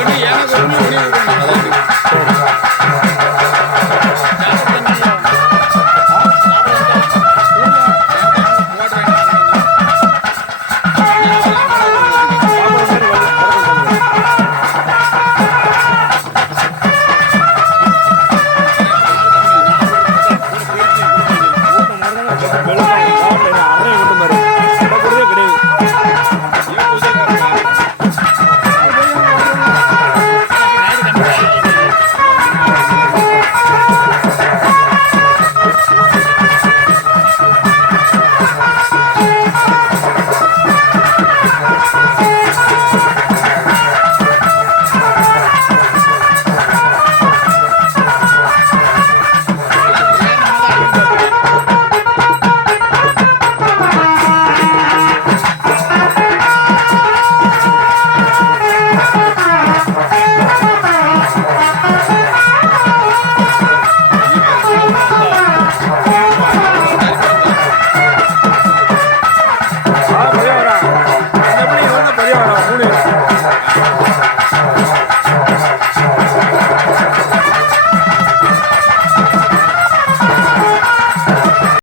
எனக்கு